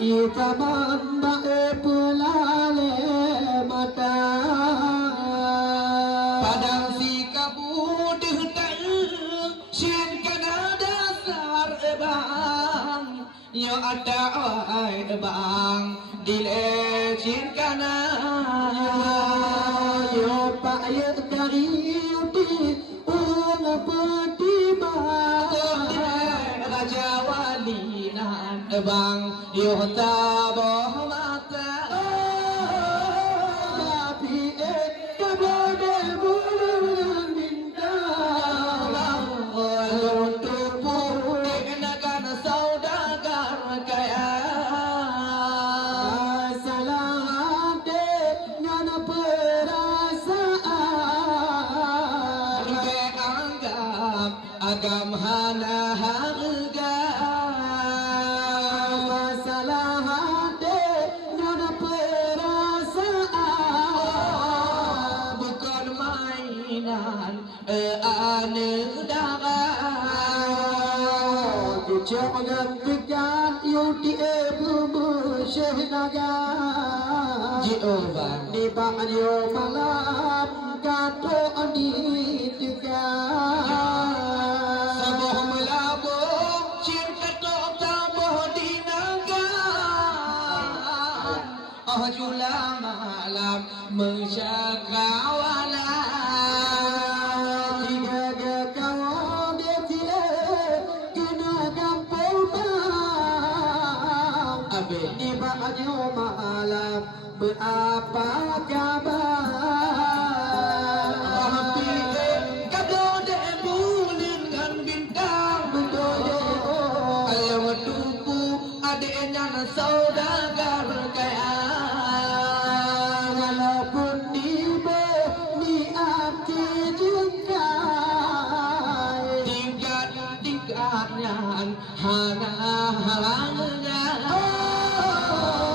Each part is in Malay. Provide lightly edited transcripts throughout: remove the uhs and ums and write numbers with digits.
zaman bae pelale mata padang si kabut tak sien kana dasar bang yo ada ai bang dile sien kana yo pak ye dari uti una patima raja wali nan bang yo taboh mata agam hana harga masalah hati nana perasaan bukan mainan ane darah jangan tekan yuti bubu syehnaga Jehovah di banyo malam gato ani tekan jula malam mensyakrawala tiga kawan dia tidak kena kampung bang abe di banyo malam berapa kabar kado de bulan kan bintang betul kalau tuku adeknya saudagar kaya hana halangnya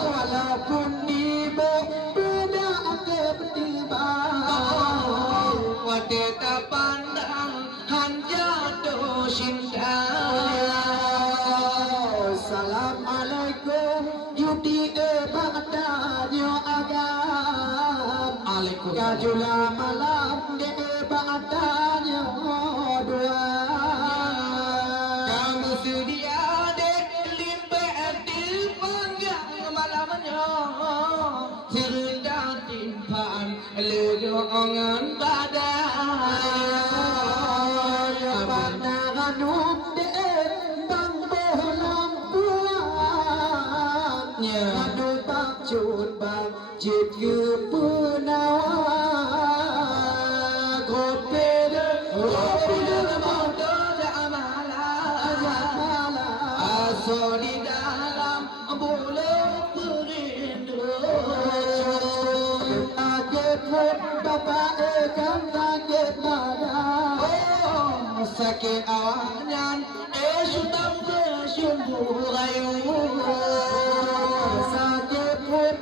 walaupun di beda ketiba wadeta pandang hanjado cinta Assalamualaikum yudi ba'danyo agam alaikum kajula malam de ba'danyo dua sedia dek limpah di panggang malamnya serendah timpan legongan badan pandangan dek bang bolam buatnya adu bang cut bang cip penawa kopeda so di dalam bulan perindu sakit pun bapak kan sakit badan sakit awanyan sudang bersumbu rayu sakit pun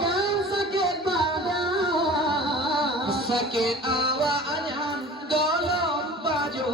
kan sakit badan sakit awanyan dalam baju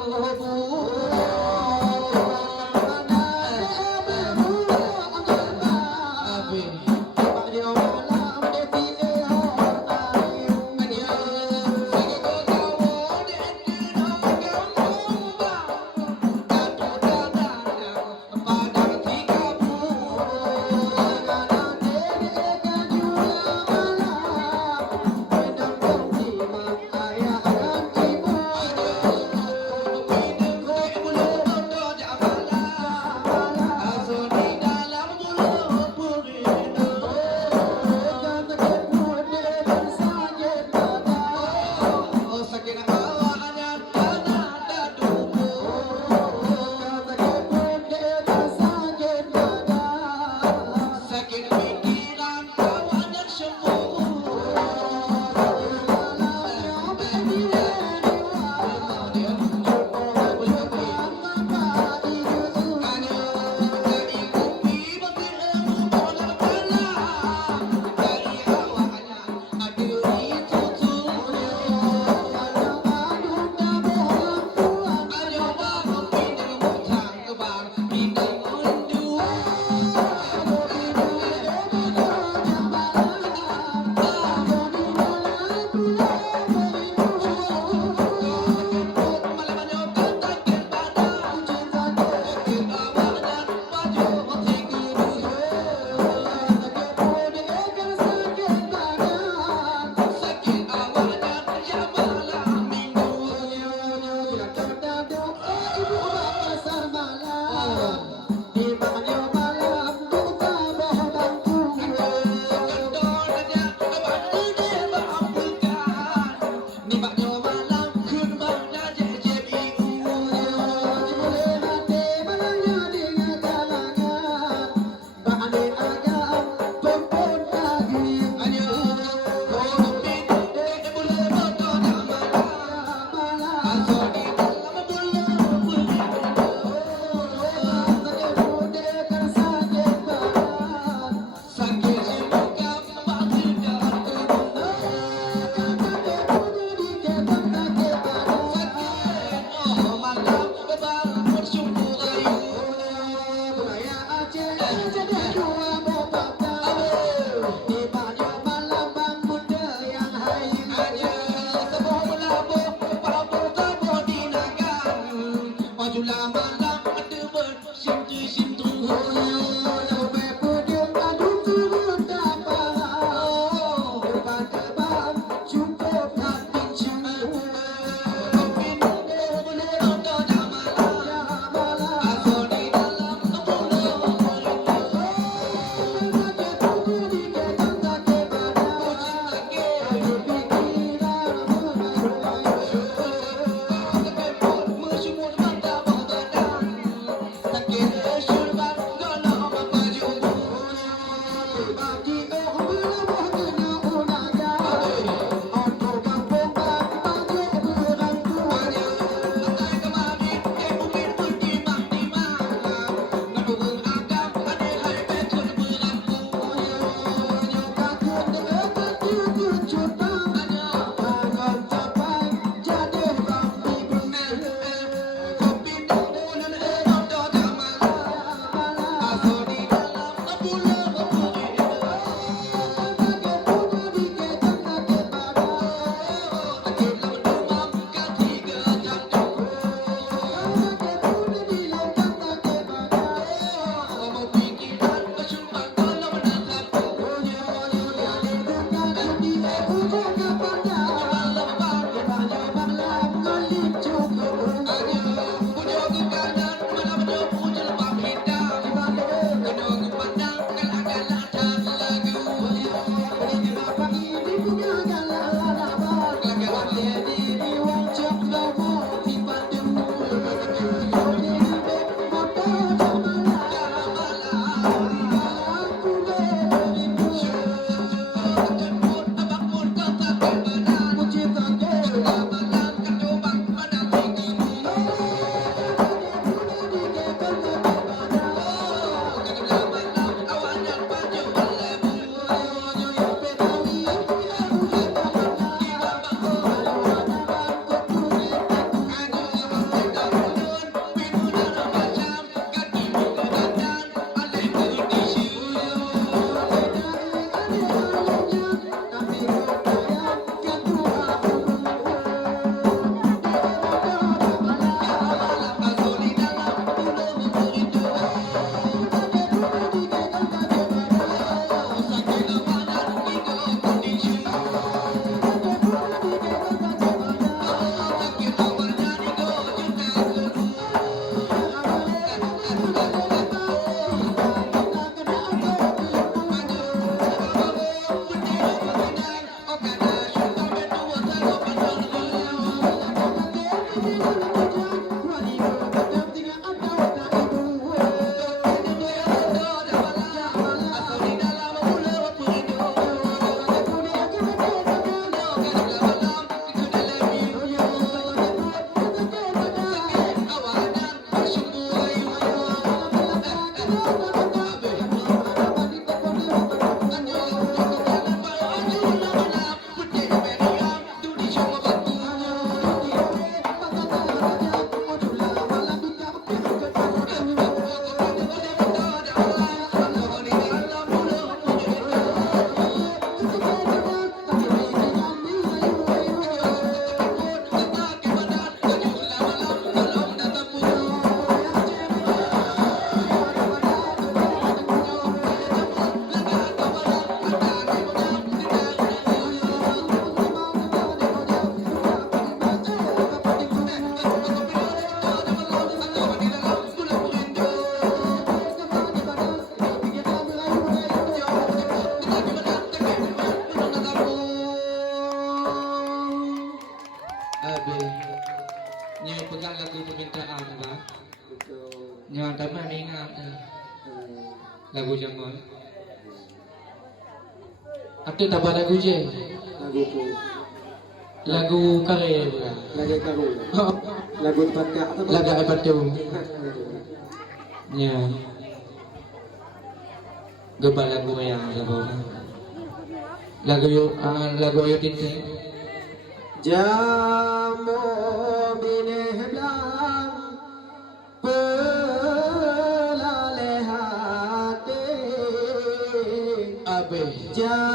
Nyawa tapi ada ingat lagu jangan. Atau tak ada lagu je. Lagu kare. Lagu karu. Lagu patka atau Lagu apa tu? Ya. Gebal lagu yang lagu. Lagu yo tintin. Jamu binehlam pelale hati Abe. jamu